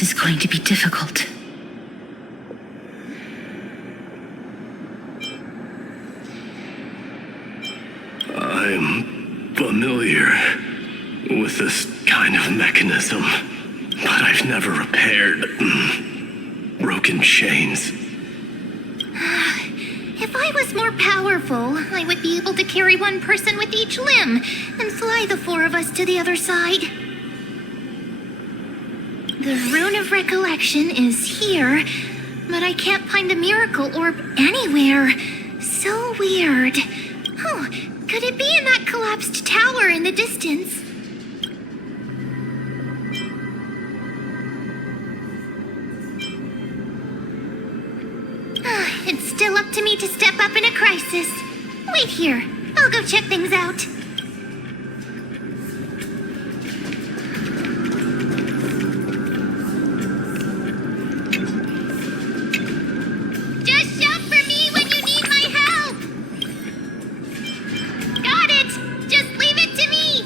This is going to be difficult. I'm familiar with this kind of mechanism, but I've never repaired broken chains. If I was more powerful, I would be able to carry one person with each limb and fly the four of us to the other side. The Rune of Recollection is here, but I can't find the miracle orb anywhere. So weird. Oh, could it be in that collapsed tower in the distance? It's still up to me to step up in a crisis. Wait here. I'll go check things out. Just shout for me when you need my help! Got it! Just leave it to me!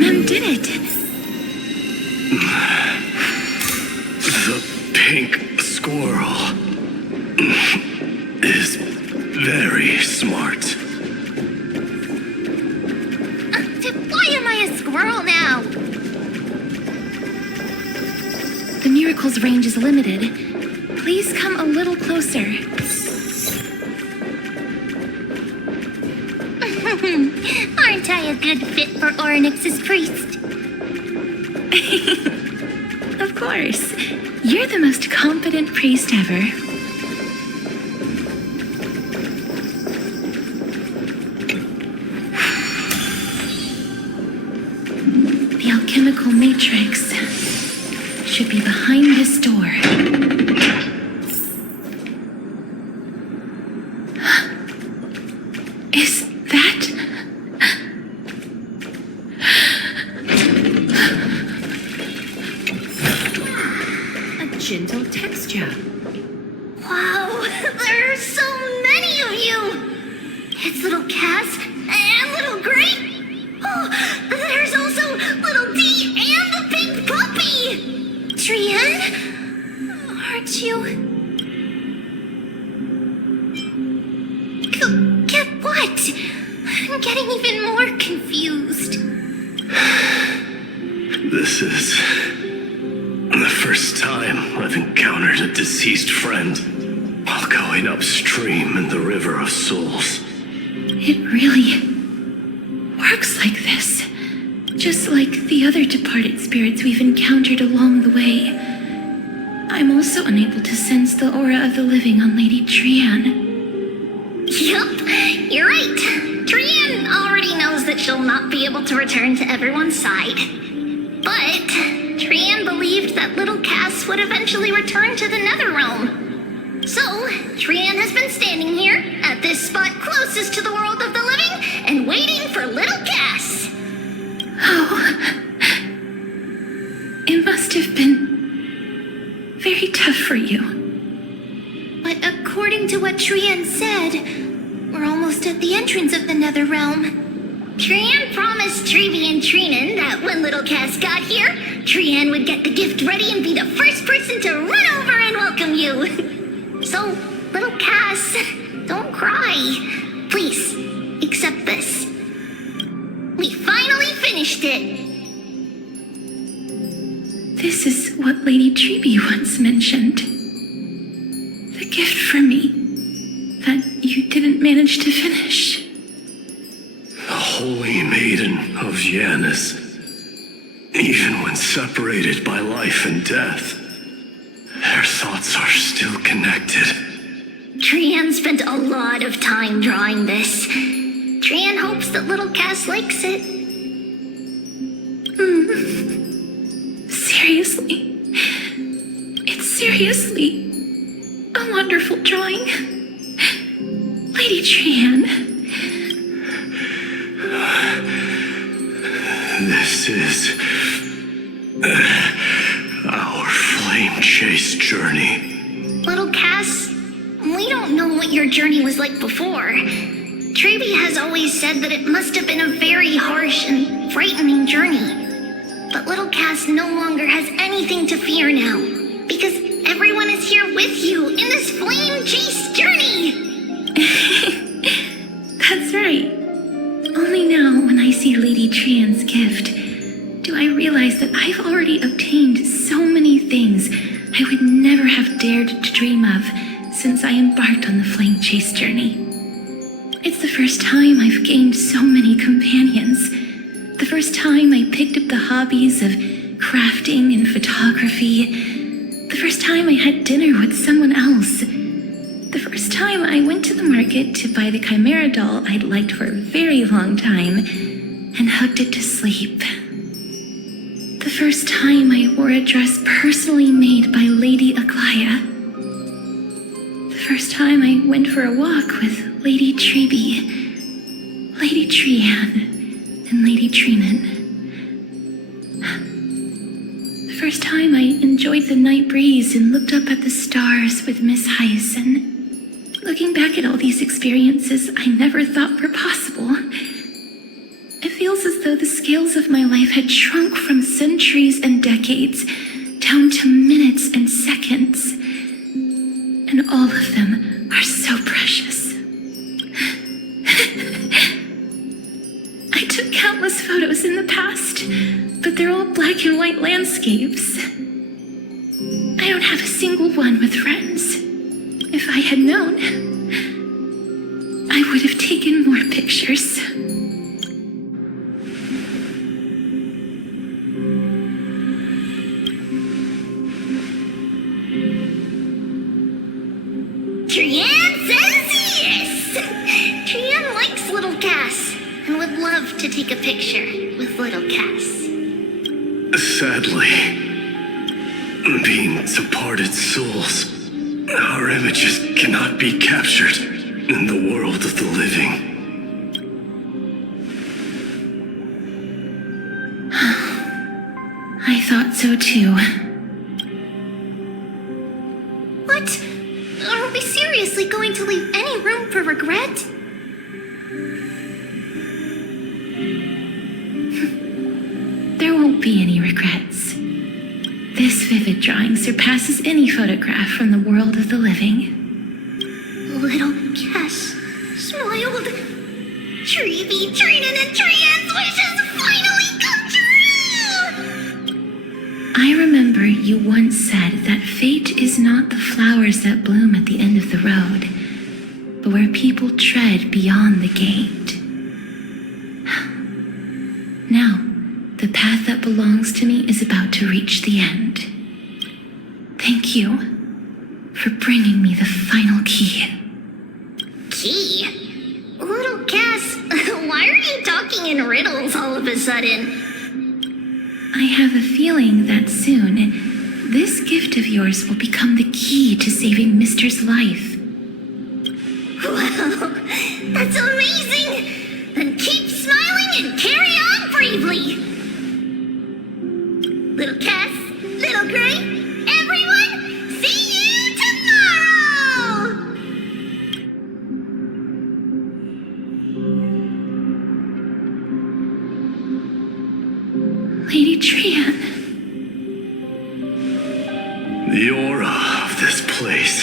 Mem did it! The pink squirrel is very smart. Why am I a squirrel now? The miracle's range is limited. Please come a little closer. Aren't I a good fit for Orynyx's priest? Of course. You're the most competent priest ever. The alchemical matrix should be behind this door. Is that... a gentle texture? Wow, there are so many of you! It's little Cass and little Grape. Oh, there's also little D and the pink puppy! Trian? Aren't you... Get what? I'm getting even more confused. This is the first time I've encountered a deceased friend while going upstream in the River of Souls. It really works like this. Just like the other departed spirits we've encountered along the way. I'm also unable to sense the aura of the living on Lady Trian. Yup, you're right. Trian already knows that she'll not be able to return to everyone's side. But Trian believed that little Cass would eventually return to the Netherrealm. So, Trian has been standing here, at this spot closest to the world of the living, and waiting for little Cass. Oh, it must have been very tough for you. But according to what Trian said, we're almost at the entrance of the Netherrealm. Trian promised Trevi and Trinan that when little Cass got here, Trian would get the gift ready and be the first person to run over and welcome you. So, little Cass, don't cry. Please, accept this. We finally finished it. This is what Lady Trevi once mentioned. The gift for me that you didn't manage to finish. The Holy Maiden of Janus. Even when separated by life and death, their thoughts are still connected. Trian spent a lot of time drawing this. Trian hopes that little Cass likes it. Seriously. It's seriously a wonderful drawing. Lady Trian. This is our flame chase journey. Little Cass, we don't know what your journey was like before. Trevi has always said that it must have been a very harsh and frightening journey. But little Cass no longer has anything to fear now, because everyone is here with you in this flame-chased journey! That's right. Only now, when I see Lady Trian's gift, do I realize that I've already obtained so many things I would never have dared to dream of since I embarked on the flame chase journey. It's the first time I've gained so many companions. The first time I picked up the hobbies of crafting and photography. The first time I had dinner with someone else. The first time I went to the market to buy the Chimera doll I'd liked for a very long time and hugged it to sleep. The first time I wore a dress personally made by Lady Aglaya. The first time I went for a walk with Lady Trebi, Lady Trian, and Lady Trinan. The first time I enjoyed the night breeze and looked up at the stars with Miss Hyacin. Looking back at all these experiences I never thought were possible, it feels as though the scales of my life had shrunk from centuries and decades down to minutes and seconds. And all of them are so precious. I took countless photos in the past, but they're all black and white landscapes. I don't have a single one with friends. If I had known, I would have taken more pictures. Trian says yes! Trian likes little Cass and would love to take a picture with little Cass. Sadly, being departed souls, our images cannot be captured in the world of the living. I thought so too. What? Are we seriously going to leave any room for regret? There won't be any regrets. This vivid drawing surpasses any photograph from the world of the living. Little Cass smiled. Trevi, Trinan, and Trian's wishes finally come true! I remember you once said that fate is not the flowers that bloom at the end of the road, but where people tread beyond the gate. Now, the path that belongs to me is about to reach the end. Thank you for bringing me the final key. Key? Little Cass, why are you talking in riddles all of a sudden? I have a feeling that soon, this gift of yours will become the key to saving Mister's life. Wow, that's amazing! Then keep smiling and carry on bravely! Little Cass, Little Gray, everyone, see you tomorrow! Lady Trian. The aura of this place.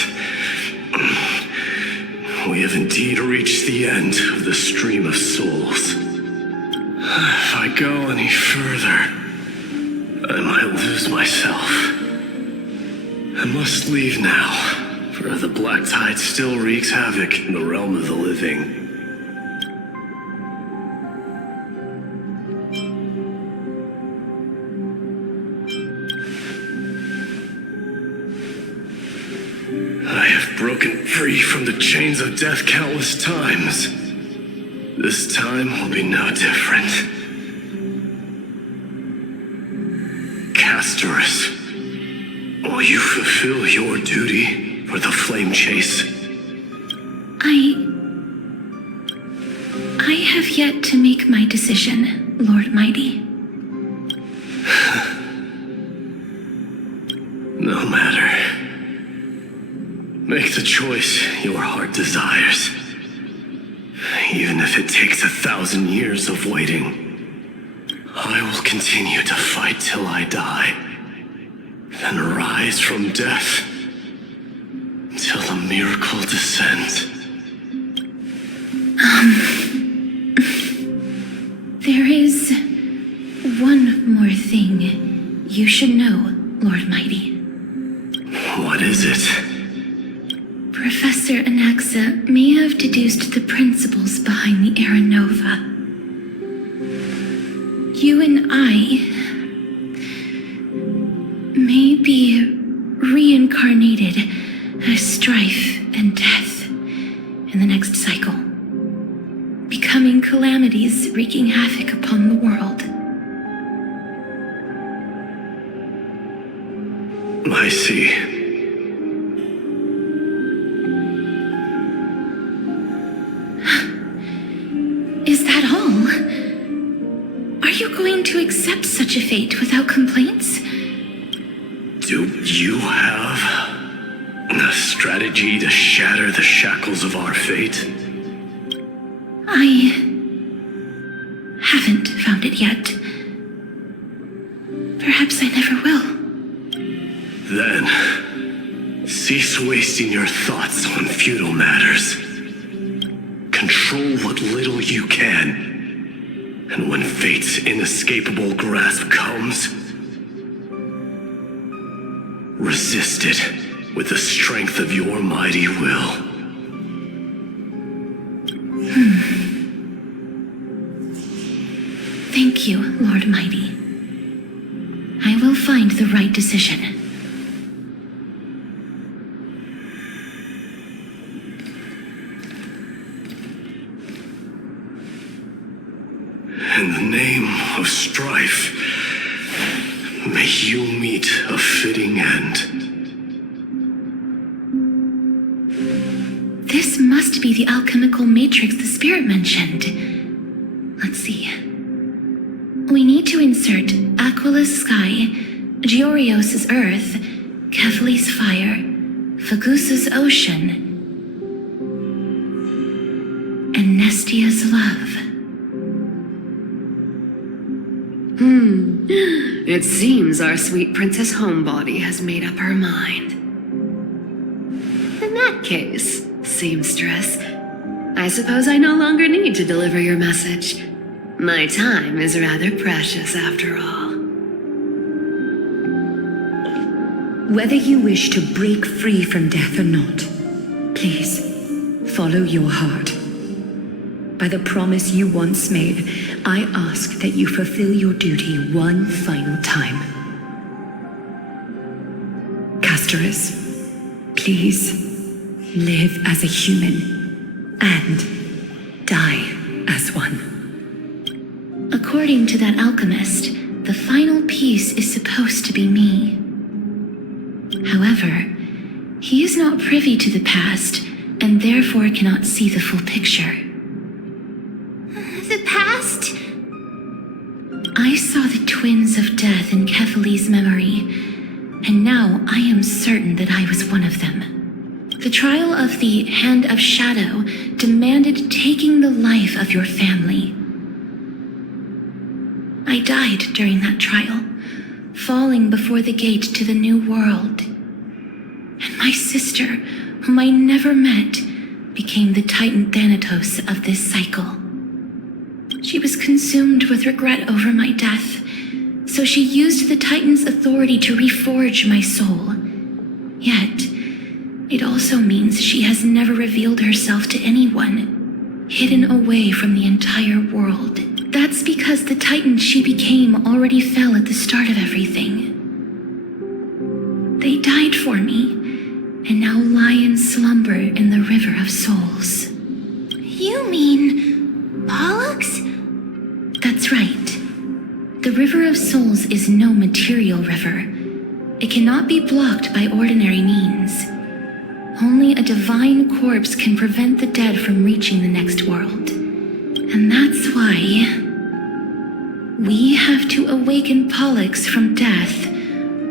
We have indeed reached the end of the stream of souls. If I go any further, I might lose myself. I must leave now, for the black tide still wreaks havoc in the realm of the living. I have broken free from the chains of death countless times. This time will be no different. Castorus, will you fulfill your duty for the flame chase? I have yet to make my decision, Lord Mighty. No matter. Make the choice your heart desires. Even if it takes 1,000 years of waiting, I will continue to fight till I die, then rise from death till the miracle descends. There is one more thing you should know, Lord Mighty. What is it? Professor Anaxa may have deduced the principles behind the era Nova. You and I may be reincarnated as strife and death in the next cycle, becoming calamities wreaking havoc upon the world. I see. Is that all? Are you going to accept such a fate without complaints? Do you have a strategy to shatter the shackles of our fate? I haven't found it yet. Perhaps I never will. Then, cease wasting your thoughts on futile matters. Control what little you can. And when fate's inescapable grasp comes, resist it with the strength of your mighty will. Thank you, Lord Mighty. I will find the right decision. In the name of strife, may you meet a fitting end. This must be the alchemical matrix the spirit mentioned. Let's see. We need to insert Aquila's sky, Georios' earth, Kefali's fire, Fagusa's ocean, and Nestia's love. It seems our sweet Princess Homebody has made up her mind. In that case, seamstress, I suppose I no longer need to deliver your message. My time is rather precious after all. Whether you wish to break free from death or not, please, follow your heart. By the promise you once made, I ask that you fulfill your duty one final time. Castorus, please, live as a human, and die as one. According to that alchemist, the final piece is supposed to be me. However, he is not privy to the past, and therefore cannot see the full picture. The past? I saw the twins of death in Kefali's memory, and now I am certain that I was one of them. The trial of the Hand of Shadow demanded taking the life of your family. I died during that trial, falling before the gate to the new world. And my sister, whom I never met, became the Titan Thanatos of this cycle. She was consumed with regret over my death, so she used the Titan's authority to reforge my soul. Yet, it also means she has never revealed herself to anyone, hidden away from the entire world. That's because the Titan she became already fell at the start of everything. They died for me, and now lie in slumber in the River of Souls. You mean Pollux? That's right. The River of Souls is no material river. It cannot be blocked by ordinary means. Only a divine corpse can prevent the dead from reaching the next world. And that's why we have to awaken Pollux from death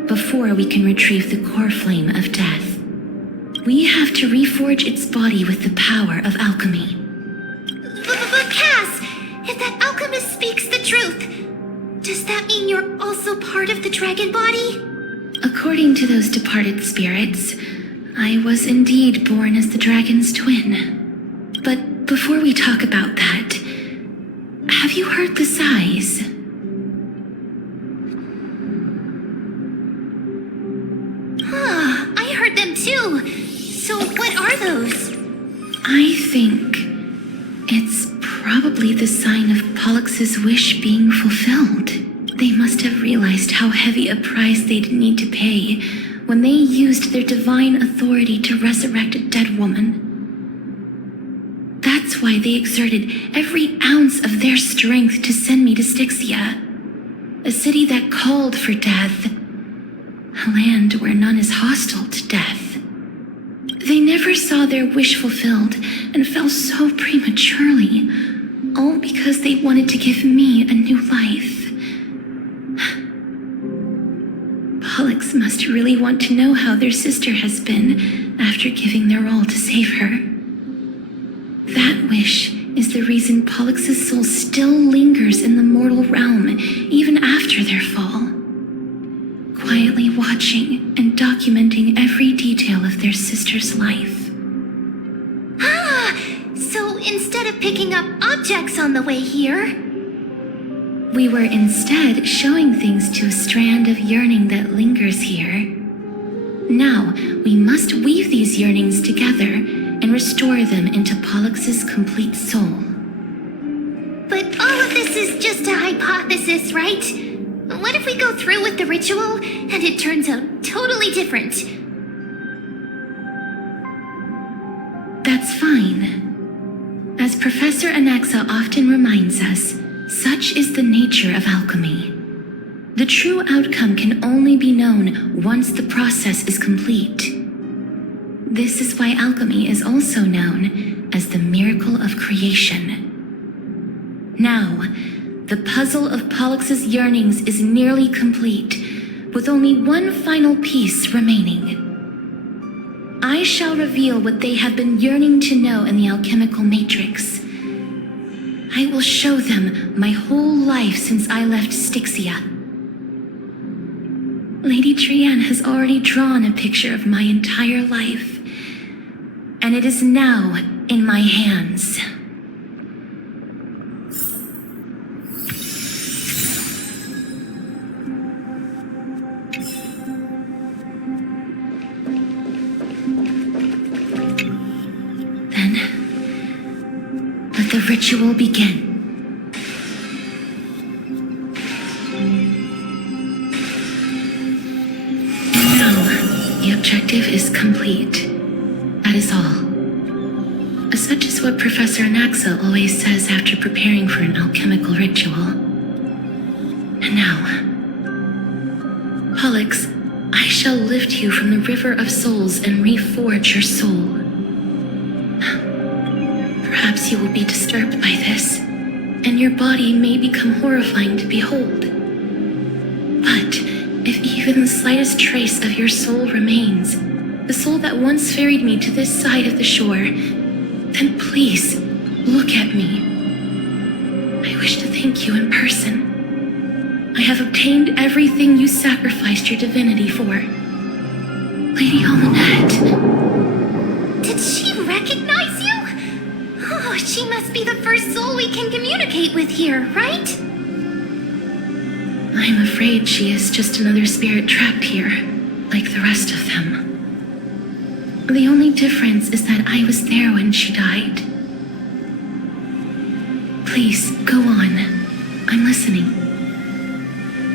before we can retrieve the core flame of death. We have to reforge its body with the power of alchemy. But Cass, if that alchemist speaks the truth, does that mean you're also part of the dragon body? According to those departed spirits, I was indeed born as the dragon's twin. But before we talk about that, have you heard the sighs? I heard them too. So what are those? I think it's probably the sign of Pollux's wish being fulfilled. They must have realized how heavy a price they'd need to pay when they used their divine authority to resurrect a dead woman. That's why they exerted every ounce of their strength to send me to Styxia, a city that called for death, a land where none is hostile to death. They never saw their wish fulfilled and fell so prematurely, all because they wanted to give me a new life. Pollux must really want to know how their sister has been after giving their all to save her. That wish is the reason Pollux's soul still lingers in the mortal realm even after their fall, quietly watching and documenting every detail of their sister's life. So instead of picking up objects on the way here, We were instead showing things to a strand of yearning that lingers here. Now, we must weave these yearnings together and restore them into Pollux's complete soul. but all of this is just a hypothesis, right? What if we go through with the ritual and it turns out totally different? That's fine. As Professor Anaxa often reminds us, such is the nature of alchemy. The true outcome can only be known once the process is complete. This is why alchemy is also known as the miracle of creation. Now, the puzzle of Pollux's yearnings is nearly complete, with only one final piece remaining. I shall reveal what they have been yearning to know in the alchemical matrix. I will show them my whole life since I left Styxia. Lady Trienne has already drawn a picture of my entire life, and it is now in my hands. Then, let the ritual begin. The objective is complete. That is all. Such is what Professor Anaxa always says after preparing for an alchemical ritual. And now, Pollux, I shall lift you from the river of souls and reforge your soul. Perhaps you will be disturbed by this, and your body may become horrifying to behold. But if even the slightest trace of your soul remains, the soul that once ferried me to this side of the shore, then please, look at me. I wish to thank you in person. I have obtained everything you sacrificed your divinity for. Lady Almanette. Did she recognize you? Oh, she must be the first soul we can communicate with here, right? I'm afraid she is just another spirit trapped here, like the rest of them. The only difference is that I was there when she died. Please, go on. I'm listening.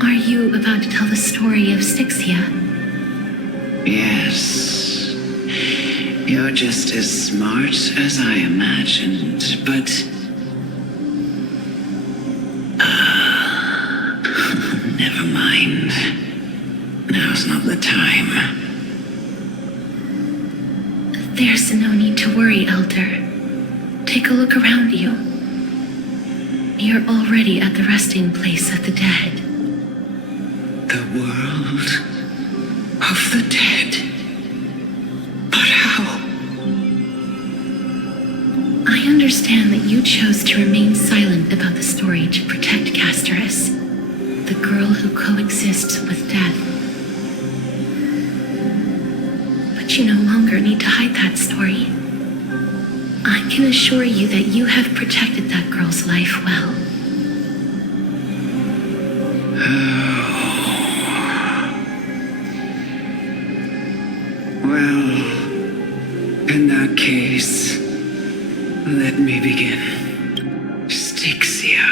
Are you about to tell the story of Styxia? Yes. You're just as smart as I imagined, but... never mind. Now's not the time. There's no need to worry, Elder. Take a look around you. You're already at the resting place of the dead. The world of the dead. But how? I understand that you chose to remain silent about the story to protect Casterus, the girl who coexists with death. But you no longer need to hide that story. I can assure you that you have protected that girl's life well. Well, in that case, let me begin. Styxia,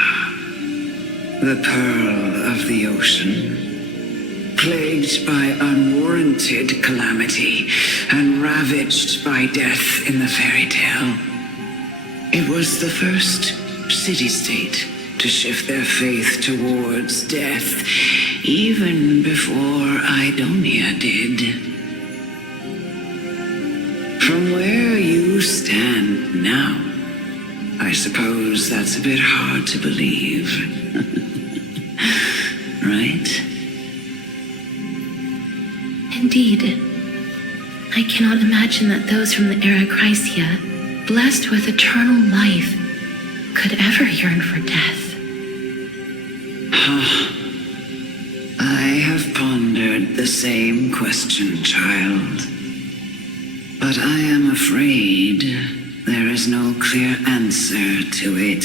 the pearl of the ocean, plagued by unwarranted calamity and ravaged by death in the fairy tale. It was the first city-state to shift their faith towards death, even before Idonia did. From where you stand now, I suppose that's a bit hard to believe. Right? Indeed. I cannot imagine that those from the era Chrysia, blessed with eternal life, could ever yearn for death. I have pondered the same question, child. But I am afraid there is no clear answer to it.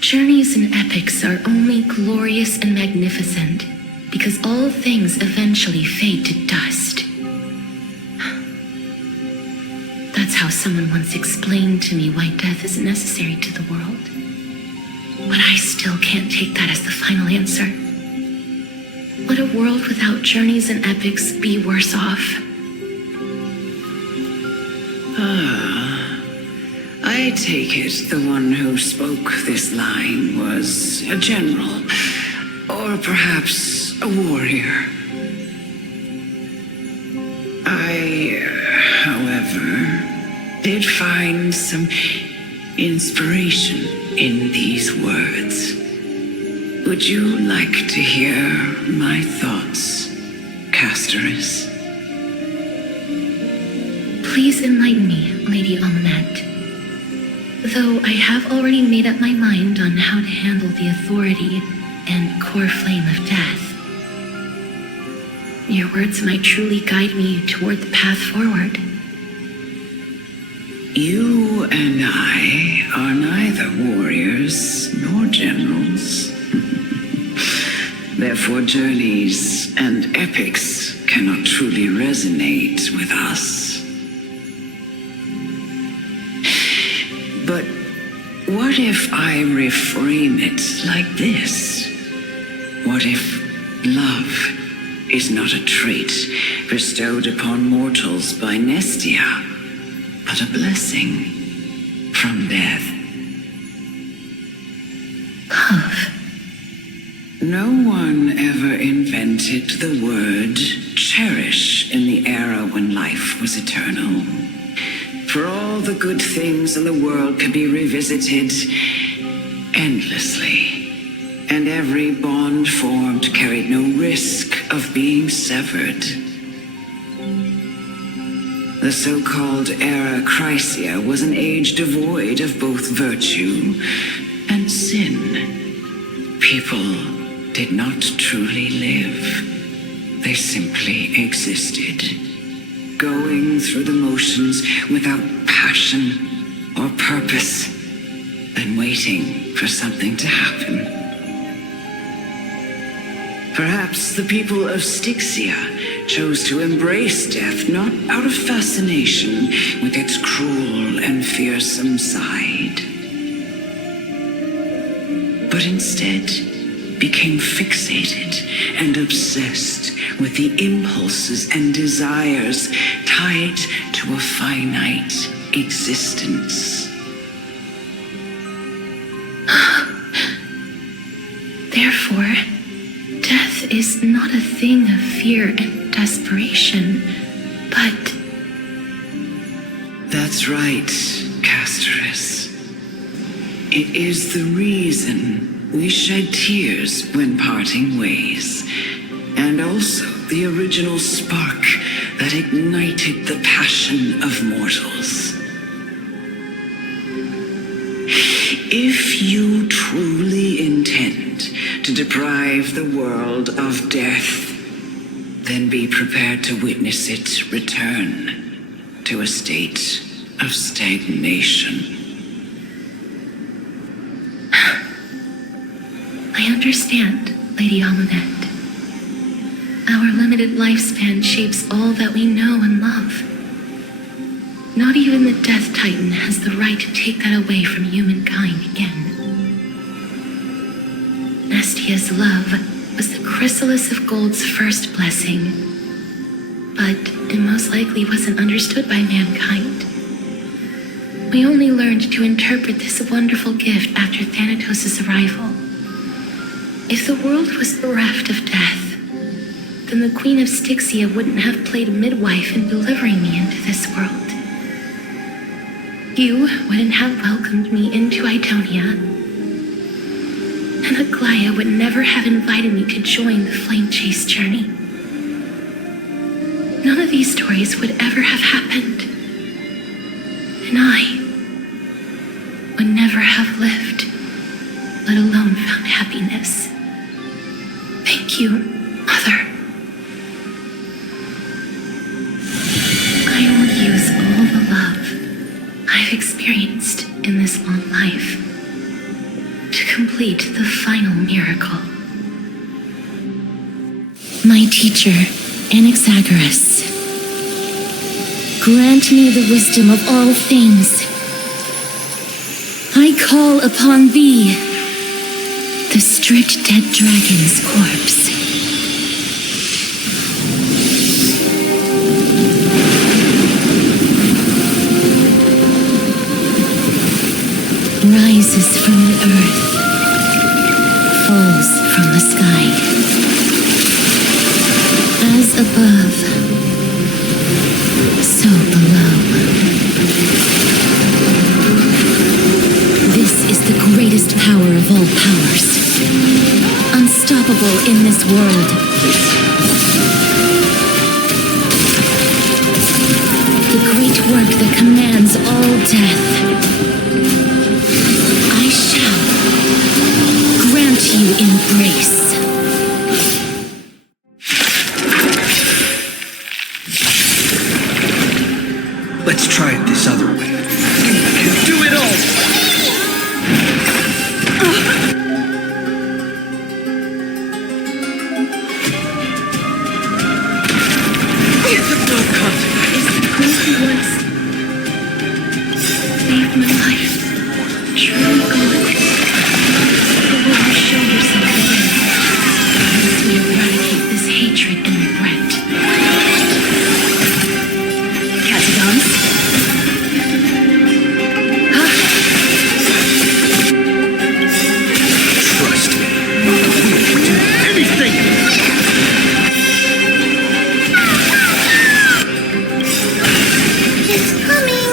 Journeys and epics are only glorious and magnificent because all things eventually fade to dust. That's how someone once explained to me why death is necessary to the world. But I still can't take that as the final answer. Would a world without journeys and epics be worse off? I take it the one who spoke this line was a general, or perhaps a warrior. I, however, did find some inspiration in these words. Would you like to hear my thoughts, Casterus? Please enlighten me, Lady Almanette. Though I have already made up my mind on how to handle the authority and core flame of death. Your words might truly guide me toward the path forward. You and I are neither warriors nor generals. Therefore, journeys and epics cannot truly resonate with us. But what if I reframe it like this? What if love is not a trait bestowed upon mortals by Nestia, but a blessing from death? Love. No one ever invented the word cherish in the era when life was eternal. For all the good things in the world could be revisited endlessly, and every bond formed carried no risk of being severed. The so-called era Chrysia was an age devoid of both virtue and sin. People did not truly live. They simply existed, going through the motions without passion or purpose, then waiting for something to happen. Perhaps the people of Styxia chose to embrace death not out of fascination with its cruel and fearsome side, but instead became fixated and obsessed with the impulses and desires tied to a finite existence. Therefore, death is not a thing of fear and desperation, but... That's right, Casterus. It is the reason we shed tears when parting ways, and also the original spark that ignited the passion of mortals. If you truly intend to deprive the world of death, then be prepared to witness its return to a state of stagnation. I understand, Lady Amunet. Our limited lifespan shapes all that we know and love. Not even the Death Titan has the right to take that away from humankind again. Nestia's love was the chrysalis of gold's first blessing, but it most likely wasn't understood by mankind. We only learned to interpret this wonderful gift after Thanatos' arrival. If the world was bereft of death, then the Queen of Styxia wouldn't have played midwife in delivering me into this world. You wouldn't have welcomed me into Idonia, and Aglaya would never have invited me to join the flame chase journey. None of these stories would ever have happened, and I would never have lived, let alone found happiness. Thank you, Mother. I will use all the love I've experienced in this long life to complete the final miracle. My teacher, Anaxagoras, grant me the wisdom of all things. I call upon thee, the stripped dead dragon's corpse. Rises from the earth, falls from the sky. As above, so below. This is the greatest power of all powers, unstoppable in this world. The great work that commands all death. I shall grant you embrace. Let's try it this other way. You can do it all! No contact. Is the queen who once saved my life truly gone? Or will you show yourself again unless we eradicate this hatred and regret? Catacombs? Trust me. We'll do anything! It's coming!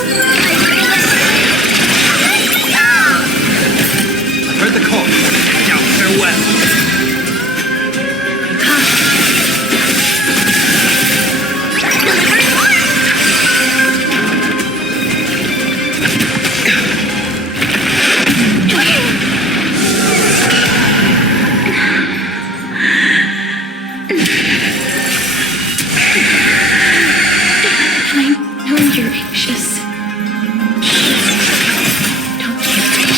I've heard the call. Now, farewell. I know you're anxious. Don't be afraid.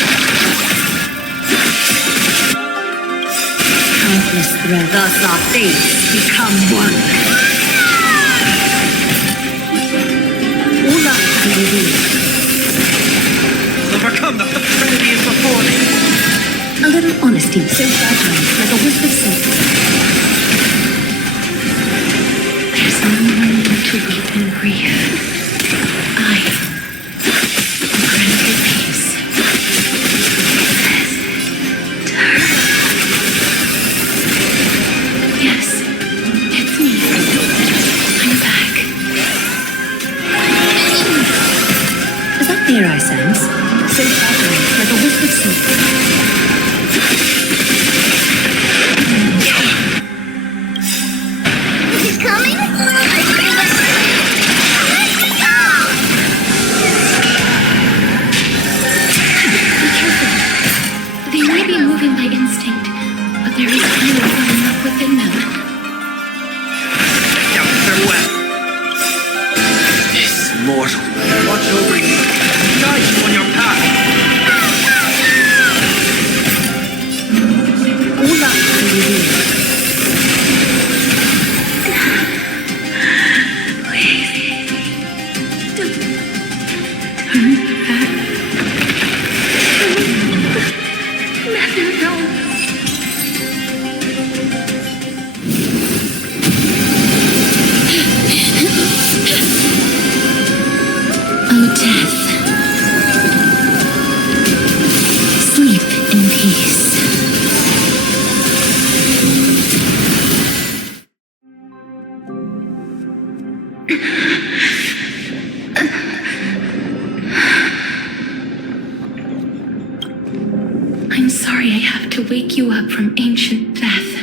Countless threads. Thus our fates become one. All life be revealed. Overcome the Trinity is before me. A little honesty, so fragile, like a wisp of silk. There's no more need to weep and grieve. I will grant you peace. Yes, it's me. I'm back. Is that fear I sense? So fragile, like a wisp of silk. Is it coming? Be careful. immortal. Watch over you. Guide you on your path. Hola, querido. Oh, death. Sleep in peace. I'm sorry I have to wake you up from ancient death.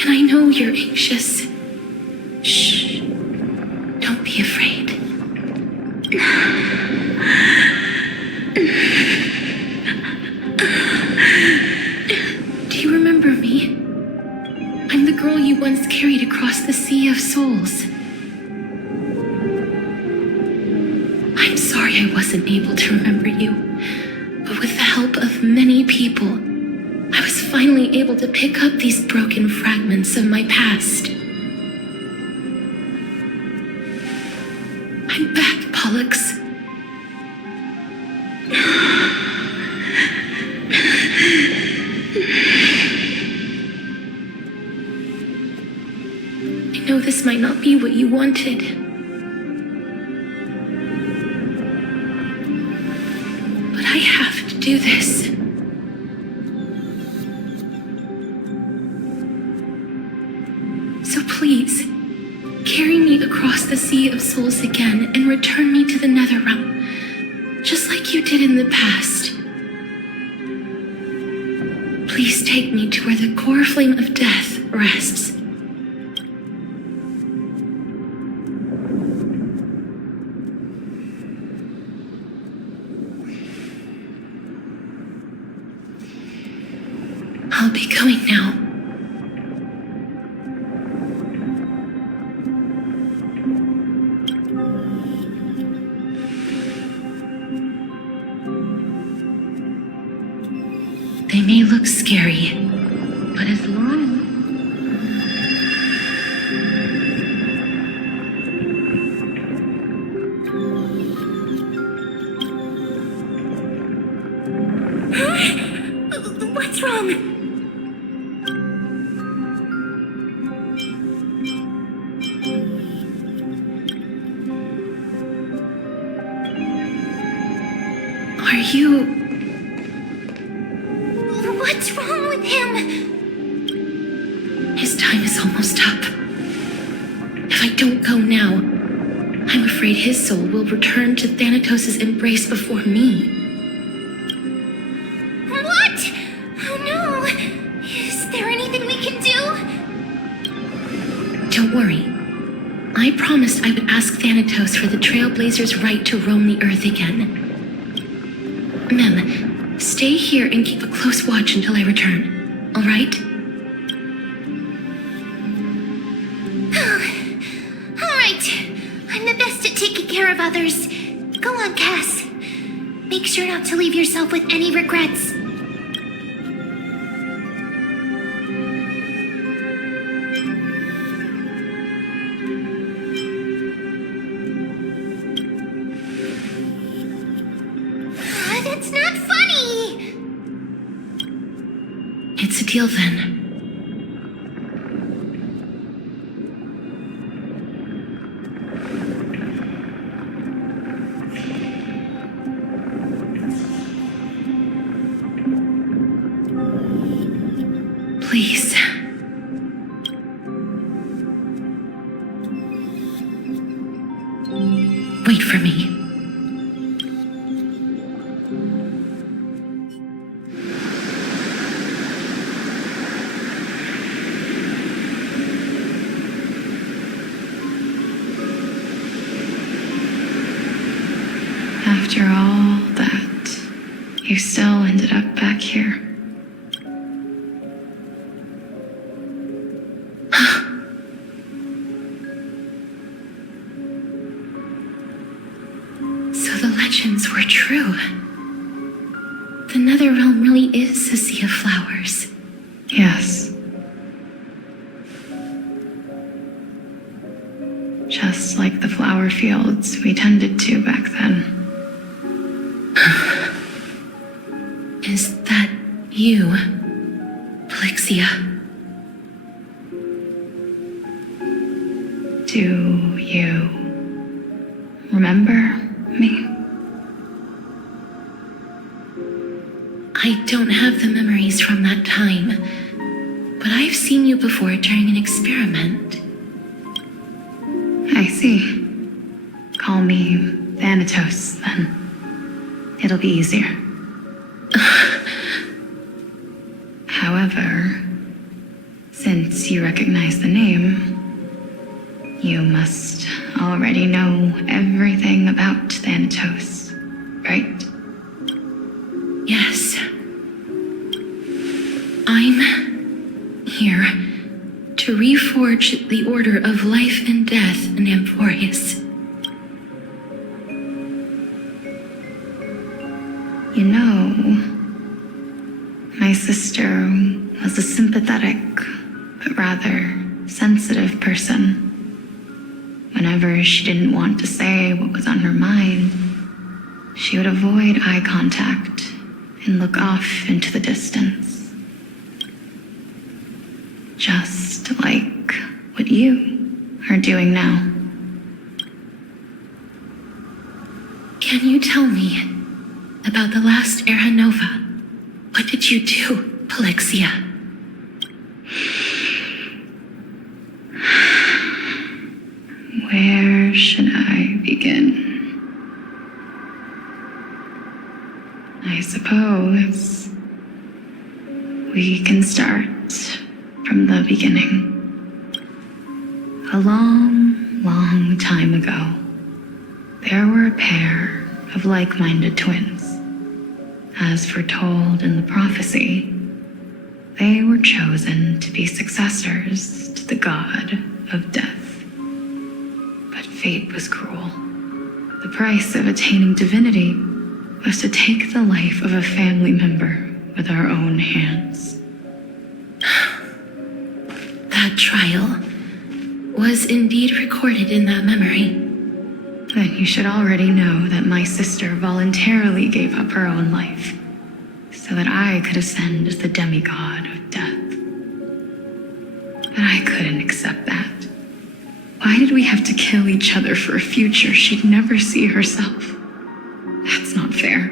And I know you're anxious. Shh. Don't be afraid. Do you remember me? I'm the girl you once carried across the Sea of Souls. I'm sorry I wasn't able to remember you, but with the help of many people, I was finally able to pick up these broken fragments of my past. I'm back, Pollux. I know this might not be what you wanted. But I have to do this. So please, carry me across the Sea of Souls again and return me to the Netherrealm, just like you did in the past. Please take me to where the core flame of death rests. I'll be going now. They may look scary, but as long What's wrong? Are you... What's wrong with him? His time is almost up. If I don't go now, I'm afraid his soul will return to Thanatos' embrace before me. What? Oh no. Is there anything we can do? Don't worry. I promised I would ask Thanatos for the Trailblazers' right to roam the Earth again. Mem, stay here and keep a close watch until I return, all right? All right. I'm the best at taking care of others. Go on, Cass. Make sure not to leave yourself with any regrets. That's not funny! It's a deal then. Please. Wait for me. After all that, you still ended up back here. the legends were true. The Netherrealm really is a sea of flowers. Yes. Just like the flower fields we tended to back then. Is that you, Plixia? Do you remember me? I don't have the memories from that time, but I've seen you before during an experiment. I see. Call me Thanatos, then. It'll be easier. However, since you recognize the name, you must already know everything about Thanatos, right? Yes. I'm here to reforge the order of life and death in Amphoreus. You know, my sister was a sympathetic, but rather sensitive person. Whenever she didn't want to say what was on her mind, she would avoid eye contact and look off into the distance. Just like what you are doing now. Can you tell me about the last era Nova? What did you do, Plixia? Where should I begin? I suppose we can start from the beginning. A long, long time ago, there were a pair of like-minded twins. As foretold in the prophecy, they were chosen to be successors to the god of death. But fate was cruel. The price of attaining divinity was to take the life of a family member with our own hands. That trial was indeed recorded in that memory. Then you should already know that my sister voluntarily gave up her own life so that I could ascend as the demigod of death. But I couldn't accept that. Why did we have to kill each other for a future she'd never see herself? That's not fair.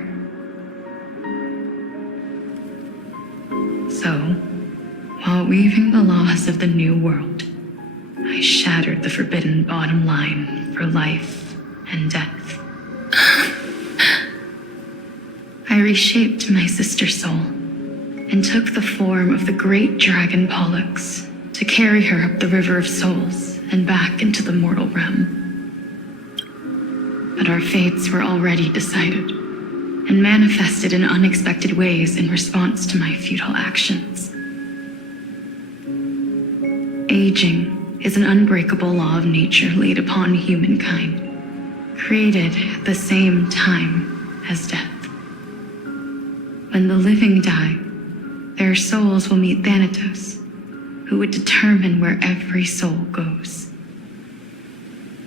So, while weaving the laws of the new world, I shattered the forbidden bottom line for life and death. I reshaped my sister's soul and took the form of the great dragon Pollux to carry her up the River of Souls and back into the mortal realm. But our fates were already decided and manifested in unexpected ways in response to my futile actions. Aging is an unbreakable law of nature laid upon humankind, created at the same time as death. When the living die, their souls will meet Thanatos, who would determine where every soul goes.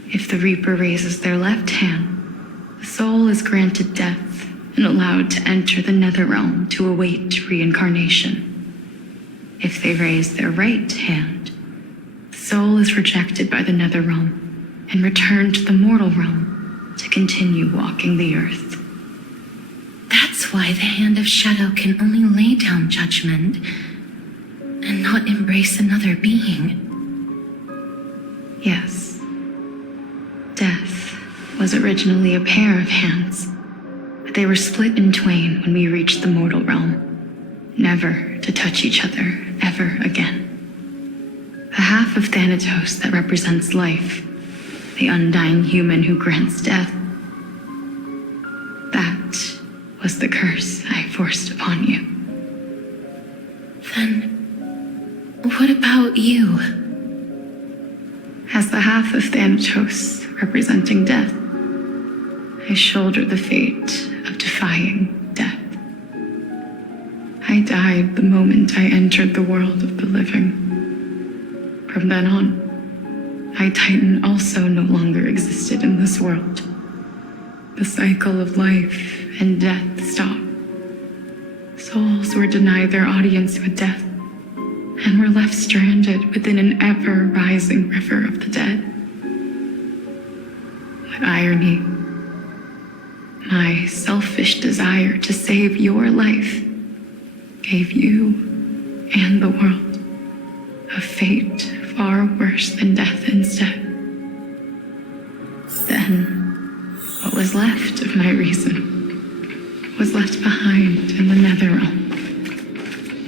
If the Reaper raises their left hand, the soul is granted death and allowed to enter the Netherrealm to await reincarnation. If they raise their right hand, the soul is rejected by the Netherrealm and returned to the mortal realm to continue walking the earth. That's why the Hand of Shadow can only lay down judgment and not embrace another being. Yes. Death was originally a pair of hands, but they were split in twain when we reached the mortal realm, never to touch each other ever again. The half of Thanatos that represents life, the undying human who grants death, that was the curse I forced upon you. Then, what about you? As the half of Thanatos representing death, I shoulder the fate of defying death. I died the moment I entered the world of the living. From then on, I, Titan, also no longer existed in this world. The cycle of life and death stopped. Souls were denied their audience with death, and were left stranded within an ever-rising river of the dead. With irony, my selfish desire to save your life gave you and the world a fate far worse than death instead. Then, what was left of my reason was left behind in the Netherrealm,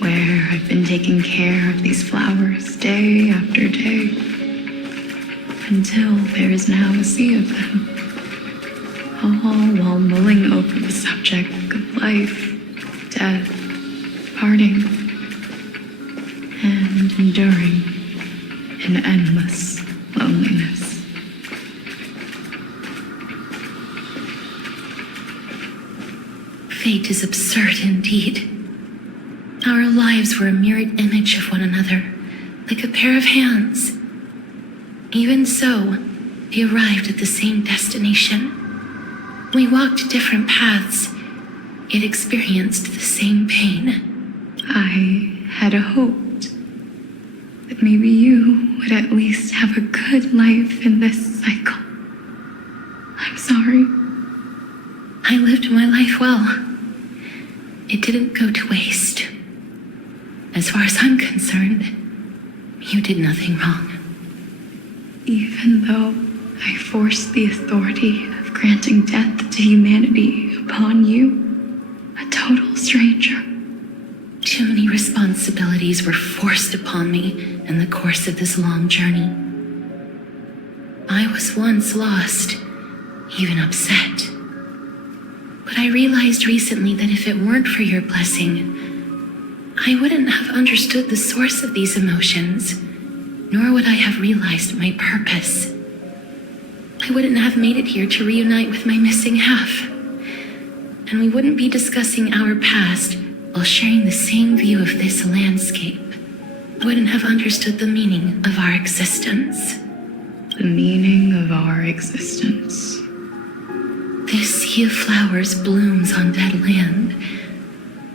where I've been taking care of these flowers day after day, until there is now a sea of them, all while mulling over the subject of life, death, parting, and enduring in endless loneliness. Fate is absurd indeed. Our lives were a mirrored image of one another, like a pair of hands. Even so, we arrived at the same destination. We walked different paths, yet experienced the same pain. I had hoped that maybe you would at least have a good life in this cycle. I'm sorry. I lived my life well. It didn't go to waste. As far as I'm concerned, you did nothing wrong. Even though I forced the authority of granting death to humanity upon you, a total stranger. Too many responsibilities were forced upon me in the course of this long journey. I was once lost, even upset. But I realized recently that if it weren't for your blessing, I wouldn't have understood the source of these emotions, nor would I have realized my purpose. I wouldn't have made it here to reunite with my missing half. And we wouldn't be discussing our past while sharing the same view of this landscape. I wouldn't have understood the meaning of our existence. The meaning of our existence. This sea of flowers blooms on dead land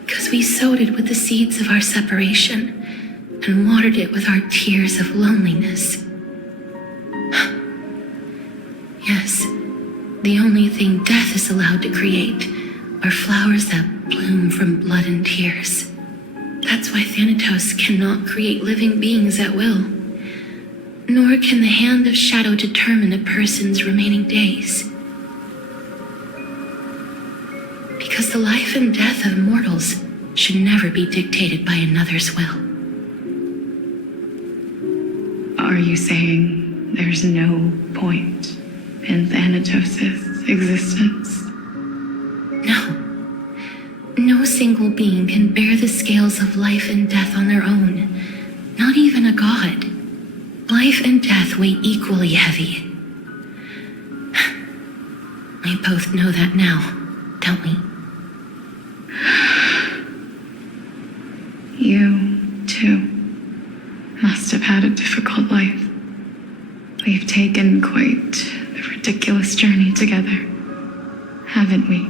because we sowed it with the seeds of our separation and watered it with our tears of loneliness. Yes, the only thing death is allowed to create are flowers that bloom from blood and tears. That's why Thanatos cannot create living beings at will, nor can the hand of shadow determine a person's remaining days. Because the life and death of mortals should never be dictated by another's will. Are you saying there's no point in Thanatos' existence? No. No single being can bear the scales of life and death on their own. Not even a god. Life and death weigh equally heavy. We both know that now, don't we? You, too, must have had a difficult life. We've taken quite the ridiculous journey together, haven't we?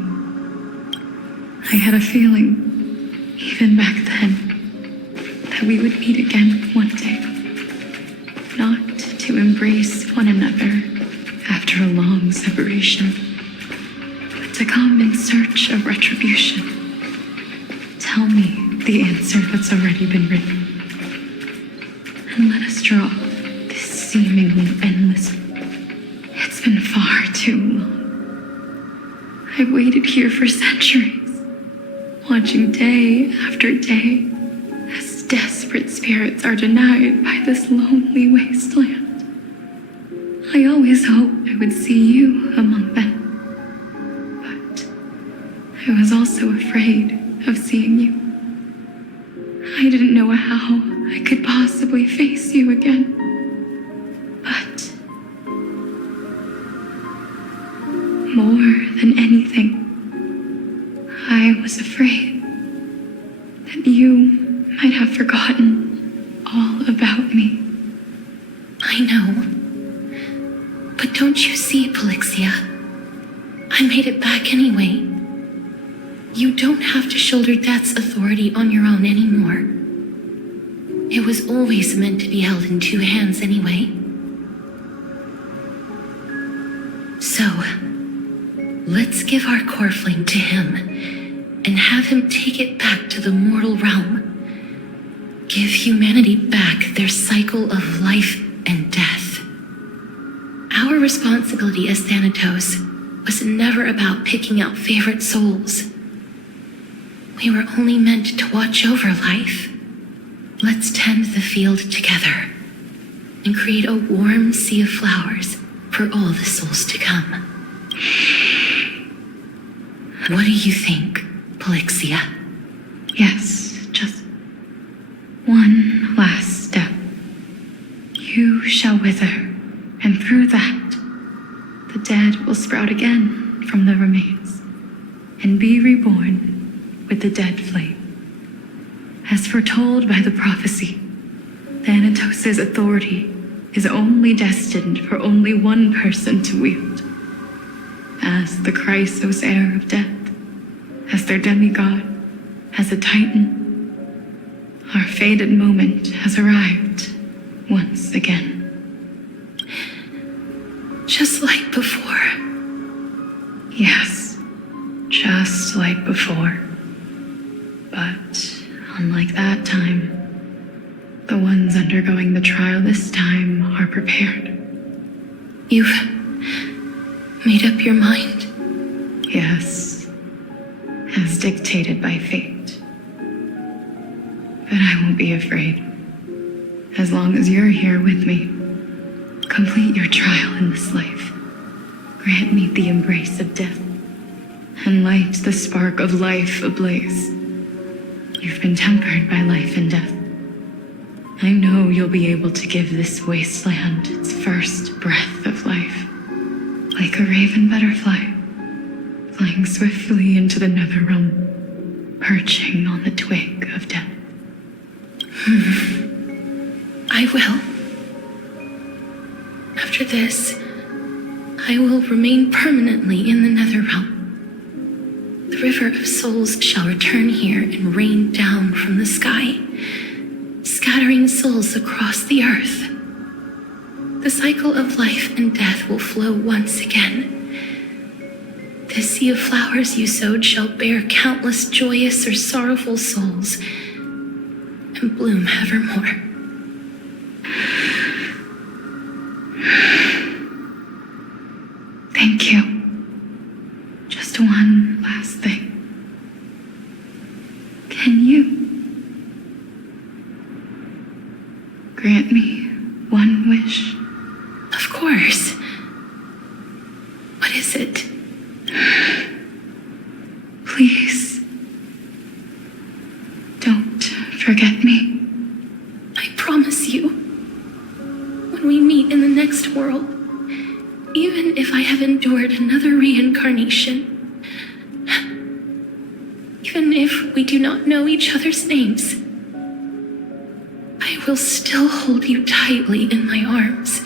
I had a feeling, even back then, that we would meet again one day. Not to embrace one another after a long separation, but to come in search of retribution. Tell me the answer that's already been written. And let us draw this seemingly endless. It's been far too long. I've waited here for centuries, watching day after day as desperate spirits are denied by this lonely wasteland. I always hoped I would see you among them. But I was also afraid of seeing you. I didn't know how I could possibly face you again. But more than anything, I was afraid that you might have forgotten all about me. I know. But don't you see, Polixia? I made it back anyway. You don't have to shoulder death's authority on your own anymore. It was always meant to be held in two hands anyway. So, let's give our core flame to him and have him take it back to the mortal realm. Give humanity back their cycle of life and death. Our responsibility as Thanatos was never about picking out favorite souls. We were only meant to watch over life. Let's tend the field together and create a warm sea of flowers for all the souls to come. What do you think, Polixia? Yes, just one last step. You shall wither, and through that, the dead will sprout again from the remains, and be reborn with the dead flame. As foretold by the prophecy, Thanatos' authority is only destined for only one person to wield. As the Chrysos heir of death, as their demigod, as a titan, our fated moment has arrived once again. Just like before. Yes, just like before. But unlike that time, the ones undergoing the trial this time are prepared. You've made up your mind? Yes, as dictated by fate. But I won't be afraid. As long as you're here with me, complete your trial in this life. Grant me the embrace of death, and light the spark of life ablaze. You've been tempered by life and death. I know you'll be able to give this wasteland its first breath of life. Like a raven butterfly, flying swiftly into the netherrealm, perching on the twig of death. I will. After this, I will remain permanently in the netherrealm. The river of souls shall return here and rain down from the sky, scattering souls across the earth. The cycle of life and death will flow once again. The sea of flowers you sowed shall bear countless joyous or sorrowful souls and bloom evermore. Thank you. Just one last thing. Can you grant me one wish? Of course. What is it? Please, don't forget me. I promise you, when we meet in the next world, even if I have endured another reincarnation, even if we do not know each other's names, I will still hold you tightly in my arms,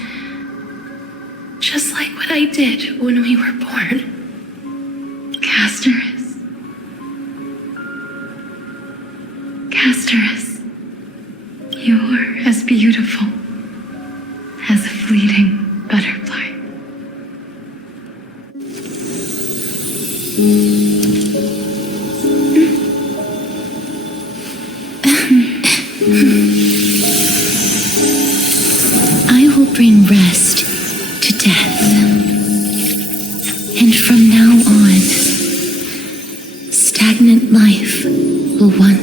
just like what I did when we were born. Casterus, you're as beautiful as a fleeting butterfly. I will bring rest to death. And from now on, stagnant life will once